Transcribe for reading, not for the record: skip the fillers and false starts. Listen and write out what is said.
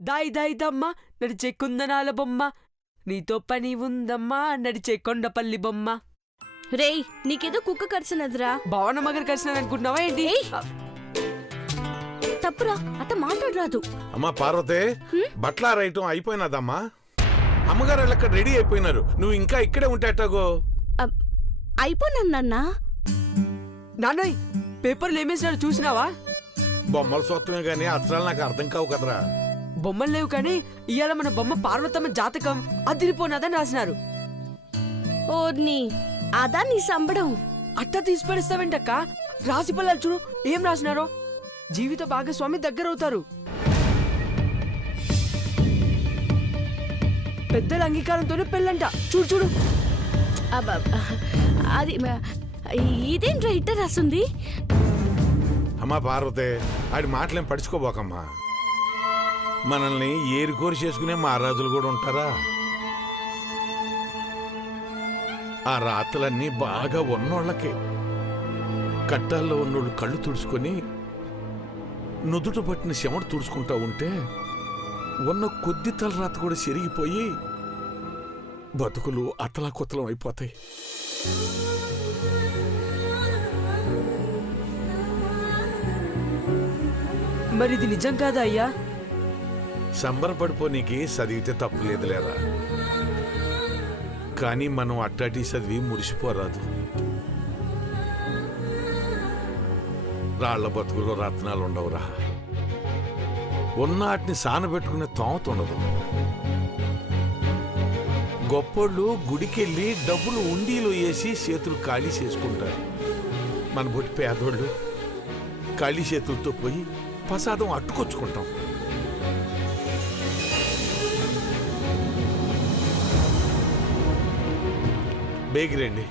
దాయి దాయి దమ్మ నడిచే కుందనాల బొమ్మ, నీతో పని ఉందమ్మా నడిచే కొండపల్లి బొమ్మ. రేయ్, నీకేదో కుక్క కరిసినదిరా. భవన మగర్ కలిసినాను అనుకుంటున్నావా ఏంటి? తప్పురా, అట్ట మాట్లాడరాదు. అమ్మా పార్వతే, బట్ల రైటం అయిపోయినదమ్మా. అమ్మగారు అక్కడ రెడీ అయిపోయినారు, నువ్వు ఇంకా ఇక్కడే ఉంటాగో. అయిపోయినన్నా. నాన్నయ్, పేపర్లు ఏమేసినాడు చూసినావా? బొమ్మల సొత్తమే గానీ అక్షరాలు నాకు అర్థం కావు కదరా. బొమ్మలు లేవు కానీ ఇవాళ మన బొమ్మ పార్వతమ్మ జాతకం అదిరిపోనాదని రాసినారు. ఓర్ని, అదా నీ సంబడం? అట్ట తీసిపడిస్తావేంటక్క? రాసి పల్లాలు చూడు ఏం రాసినారో. జీవిత భాగస్వామి దగ్గరవుతారు, పెద్దల అంగీకారంతోనే పెళ్ళంట. చూడు చూడు. అది ఇదేంట్రా ఇట్ట రాసుంది? అమ్మా పార్వతే, ఆడి మాటలేం పడుచుకోబోకమ్మా. మనల్ని ఏరుకోరి చేసుకునే మహారాజులు కూడా ఉంటారా? ఆ రాత్రులన్నీ బాగా ఉన్నోళ్ళకే. కట్టాల్లో ఉన్నోళ్ళు కళ్ళు తుడుచుకొని నుదుట పట్టిన శమడు తుడుచుకుంటా ఉంటే ఉన్న కొద్ది తలరాత కూడా చెరిగిపోయి బతుకులు అతలాకుతలం అయిపోతాయి. మరి ఇది నిజం కాదా అయ్యా? సంబరపడిపోనీకి చదివితే తప్పులేదులేరా, కానీ మనం అట్టాటి చదివి మురిసిపోరాదు. రాళ్ల బతుకులో రత్నాలు ఉండవురా. ఉన్నాటిని సానబెట్టుకునే తోమత ఉండదు. గొప్పోళ్ళు గుడికెళ్ళి డబ్బులు ఉండీలో వేసి చేతులు ఖాళీ చేసుకుంటారు. మన బొట్టి పేదోళ్ళు ఖాళీ చేతులతో పోయి ప్రసాదం అట్టుకొచ్చుకుంటాం. బేగిరండి.